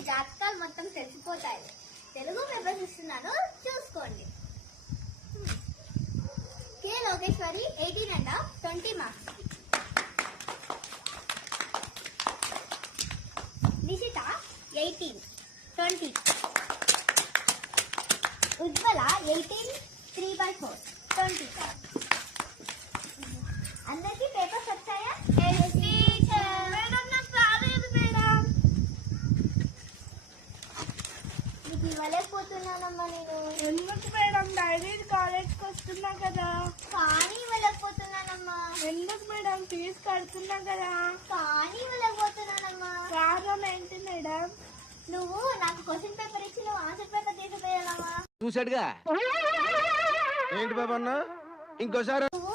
మీ జాతకాలు మొత్తం తెలిసిపోతాయి. తెలుగు పేపర్స్ ఇస్తున్నాను, చూసుకోండి. కే లోకేశ్వరి 18 and 20 marks. నిషిత 18, 20. ఉజ్వల 18, 3/4, 20. అందరికీ పేపర్స్ వచ్చాయా? మేడం నాకు రాలేదు మేడం. నీకు ఇవ్వలేకపోతున్నానమ్మా నేను. ఎందుకు మేడం? డైలీ కాలేజ్కి వస్తున్నా కదా. కానీ ఇవ్వలేకపోతున్నానమ్మా. ఎందుకు మేడం? ఫీజు కడుతున్నా కదా. కానీ ఇవ్వలేకపోతున్నానమ్మా. కారణం ఏంటి మేడం? నువ్వు నాకు క్వశ్చన్ పేపర్ ఇచ్చి నువ్వు ఆన్సర్ పేపర్ తీసుకుపోయావమ్మా. చూసాడుగా ఏంటి బాబా అన్న ఇంకోసారి నువ్వు